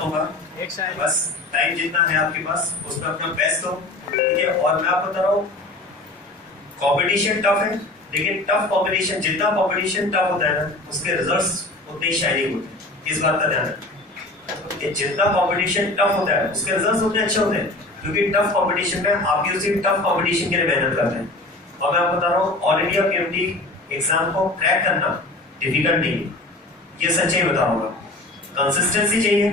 दूंगा, बस टाइम जितना है आपके पास उसमें अपना बेस्ट दो, ठीक है। और मैं आपको बता रहा हूँ कंपटीशन टफ है, लेकिन टफ कंपटीशन, जितना कंपटीशन टफ होता है ना उसके रिजल्ट्स उतने ही शाइनिंग होते हैं। इस बात का ध्यान रखें कि जितना कंपटीशन टफ होता है उसके रिजल्ट्स उतने अच्छे होते हैं, क्योंकि टफ कंपटीशन में आप भी उसी टफ कंपटीशन के लिए मेहनत करते हैं। और मैं आपको बता रहा हूँ ऑल इंडिया पीएमटी एग्जाम को क्रैक करना डिफिकल्ट नहीं है, ये सच्चाई बता रहा हूँ। कंसिस्टेंसी चाहिए,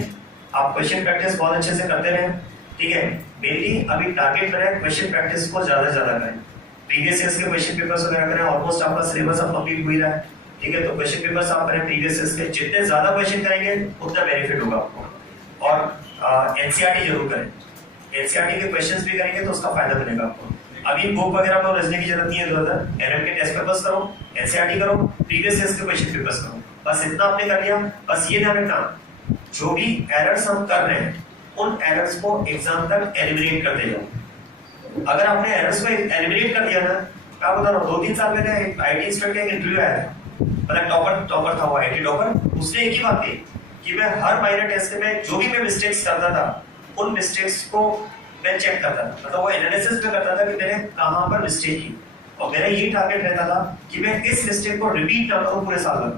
आप क्वेश्चन प्रैक्टिस बहुत अच्छे से करते रहें, ठीक है। मेनली अभी टारगेट करें क्वेश्चन प्रैक्टिस को ज्यादा से ज्यादा करें, प्रीवियस ईयर्स के क्वेश्चन पेपर्स वगैरह करें, ऑलमोस्ट आपका सिलेबस अब कंप्लीट हो ही रहा है, ठीक है। तो क्वेश्चन पेपर्स आप करें प्रीवियस ईयर्स के, जितने ज्यादा क्वेश्चन करेंगे उतना बेनिफिट होगा आपको। और एनसीईआरटी जरूर करें, एनसीईआरटी के क्वेश्चंस भी करेंगे तो उसका फायदा मिलेगा आपको। अभी बुक वगैरह को रचने की जरूरत नहीं है, जरूरत एनएम के टेस्ट पेपर्स करो, एनसीईआरटी करो, प्रीवियस ईयर्स के क्वेश्चन पेपर्स करो, बस इतना आपने कर लिया। बस ये ध्यान रखना जो भी एरर्स हम कर रहे हैं उन एरर्स को एग्जाम तक एलिमिनेट करते जाओ। अगर आपने एरर्स को एलिमिनेट कर दिया ना, क्या बता रहा हूँ, 2-3 साल पहले आईटी इंस्टीट्यूट का एक इंटरव्यू आया था, मतलब टॉपर था वो आईटी टॉपर, उसने एक ही बात कही कि मैं हर माइनर टेस्ट में जो भी मैं मिस्टेक्स करता था उन मिस्टेक्स को मैं चेक करता था, मतलब वो एनालिसिस में करता था कि मैंने कहां पर मिस्टेक की, और मेरा यही टारगेट रहता था कि मैं इस मिस्टेक को रिपीट ना करूं पूरे साल भर।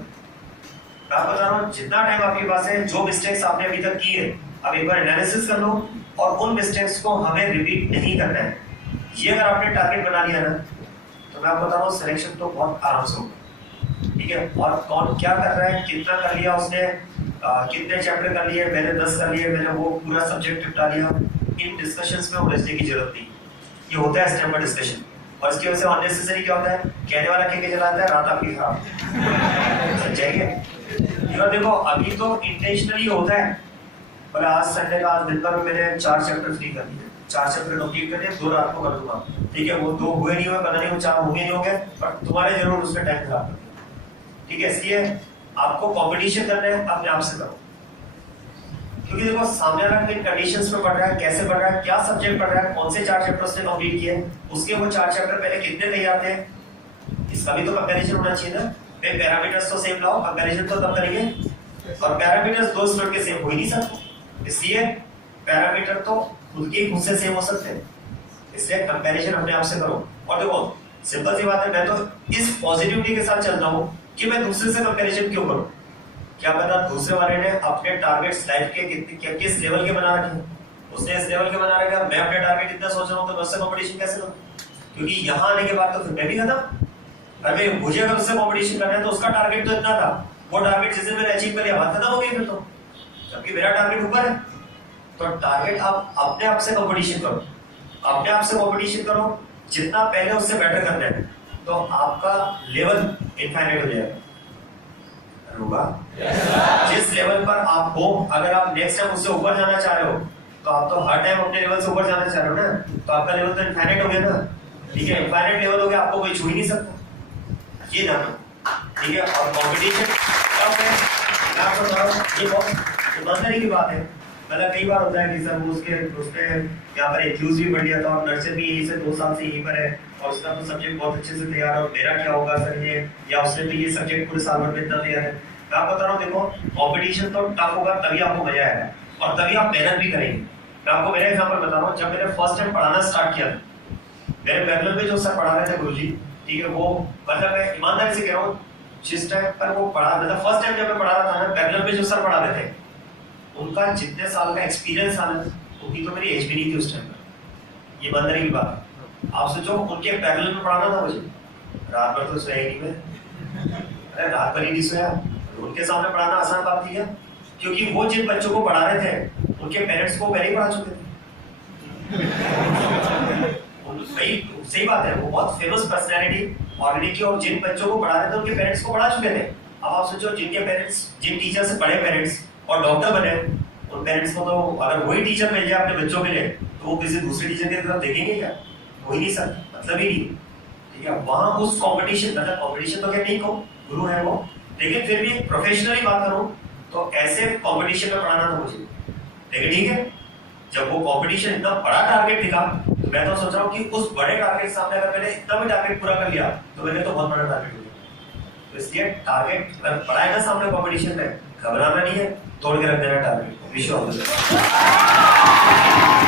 मैं बता रहा हूं जितना टाइम आपके पास है, जो मिस्टेक्स आपने अभी तक की है अब एक बार एनालिसिस कर लो, और उन मिस्टेक्स को हमें रिपीट नहीं करना है। ये अगर आपने टारगेट बना लिया ना, तो मैं आपको बता रहा हूँ सिलेक्शन तो बहुत आराम से होगा, ठीक है। और कौन क्या कर रहा है, कितना कर लिया उसने, कितने चैप्टर कर लिए, मैंने 10 कर लिए, मैंने वो पूरा सब्जेक्ट निपटा लिया, इन डिस्कशंस में उलझने की जरूरत नहीं। ये होता है स्टैंडर्ड डिस्कशन, और इसकी वजह से अननेसेसरी क्या होता है, कहने वाला कह के चलाता है, रात आपकी खराब। सच्चाई है। और देखो अभी तो इंटेंशनली होता है, बोले आज संडे का, आज दिन भर में मैंने 4 चैप्टर फ्री कर दिए, 4 चैप्टर कंप्लीट कर दिए, 2 रात को कर दूंगा, ठीक है। वो 2 हुए नहीं हुए पता नहीं, वो 4 होंगे नहीं होंगे, पर तुम्हारे जरूर उसमें टाइम खराब कर दिया, ठीक है। इसलिए आपको कंपटीशन करना है, अपने आप से करो, क्योंकि देखो सामने वाला किन कंडीशंस में पढ़ रहा है, कैसे पढ़ रहा है, क्या सब्जेक्ट पढ़ रहा है, कौन से 4 चैप्टर उसने कंप्लीट किए, उसके वो 4 चैप्टर पहले कितने तैयार थे, इसका भी तो कंपैरिजन होना चाहिए ना। भाई पैरामीटर्स तो सेम लाओ, कंपैरिजन तो तब करेंगे, और पैरामीटर्स 2 स्टूडेंट के सेम हो ही नहीं सकते, इसलिए पैरामीटर तो खुद से सेम हो सकते हैं, इसलिए कंपैरिजन अपने आप से करो। और देखो सिंपल सी बात है, मैं तो इस पॉजिटिविटी के साथ चल रहा हूँ कि मैं दूसरे से कंपैरिजन क्यों करूं, क्या पता दूसरे वाले ने अपने टारगेट्स लाइफ के किस लेवल के बना रखे हैं, उसने इस लेवल के बना रखे हैं, मैं अपने टारगेट इतना सोच रहा हूं, तो उससे कंपटीशन कैसे करूं, क्योंकि यहां आने के बाद तो फिर मैं भी खत्म। अरे मुझे अगर उससे कंपटीशन करना है तो उसका टारगेट तो इतना था, वो टारगेट जिस दिन मैंने अचीव कर लिया बात खत्म हो गई फिर तो, जबकि मेरा टारगेट ऊपर है। तो टारगेट आप अपने आप से कंपटीशन करो, अपने आप से कंपटीशन करो, जितना पहले उससे बेटर करना है तो आपका लेवल इनफाइनाइट हो जाएगा। होगा जिस लेवल पर आप हो, अगर आप नेक्स्ट टाइम उससे ऊपर जाना चाह रहे हो तो आप तो हर टाइम अपने लेवल से ऊपर जाना चाह रहे हो ना, तो आपका लेवल तो इनफाइनाइट हो गया ना, ठीक है। इनफाइनाइट लेवल हो गया, आपको कोई छू ही नहीं सकता, ये जानो, ठीक है। और कंपटीशन टफ है, मैं आपको बता रहा हूं ये बहुत ईमानदारी की बात है। मतलब कई बार होता है कि सर वो उसने यहाँ पर एक्यूज भी बढ़ गया था, और नर्सरी भी यहीं से 2 साल से यहीं पर है, और उसका तो सब्जेक्ट बहुत अच्छे से तैयार है, और मेरा क्या होगा सर ये, या उसने तो ये सब्जेक्ट पूरे साल भर में इतना तैयार है। मैं आपको बता रहा हूँ देखो कंपटीशन तो टफ होगा, तभी आपको मजा आएगा, और तभी आप मेहनत भी करेंगे। मैं आपको मेरा एग्जांपल बता रहा हूँ, जब मैंने फर्स्ट टाइम पढ़ाना स्टार्ट किया, मेरे पैरेलल में जो सर पढ़ा रहे थे गुरुजी, ठीक है, वो मतलब मैं ईमानदारी से कह रहा हूँ, जिस टाइम पर वो पढ़ा, मतलब फर्स्ट टाइम जब मैं पढ़ा रहा था ना, पैरेलल में जो सर पढ़ा रहे थे उनका जितने साल का एक्सपीरियंस था ना, उनकी तो मेरी एज भी नहीं थी उस टाइम पर, ये ईमानदारी की बात है। आप सोचो उनके पैरेलल में पढ़ाना था मुझे, रात भर तो सोया ही नहीं मैं, अरे रात भर ही नहीं सोया, उनके सामने पढ़ाना आसान बात थी क्या, क्योंकि वो जिन बच्चों को पढ़ा रहे थे उनके पेरेंट्स को पहले ही पढ़ा चुके थे। सही बात है, वो बहुत फेमस पर्सनैलिटी ऑलरेडी की, और जिन बच्चों को पढ़ा रहे थे उनके पेरेंट्स को पढ़ा चुके थे। अब आप सोचो जिनके पेरेंट्स, जिन टीचर से पढ़े पेरेंट्स और डॉक्टर बने, उन पेरेंट्स को तो अगर वही टीचर मिल जाए अपने बच्चों के लिए तो वो किसी दूसरे टीचर की तरफ देखेंगे क्या, हो ही नहीं सकता, मतलब ही नहीं, ठीक है। वहां उस कंपटीशन, मतलब कंपटीशन तो क्या नहीं को गुरु है वो, लेकिन फिर भी प्रोफेशनली बात करूं तो ऐसे कंपटीशन में पढ़ाना था मुझे, लेकिन ठीक है जब वो कंपटीशन इतना बड़ा टारगेट दिखा तो मैं तो सोच रहा हूँ कि उस बड़े टारगेट सामने अगर मैंने इतना भी टारगेट पूरा कर लिया तो मैंने तो बहुत बड़ा टारगेट हो गया, तो इसलिए टारगेट अगर पड़ा है ना सामने कंपटीशन में, घबराना नहीं है, तोड़ के रख देना टारगेट को। Wish you all the best.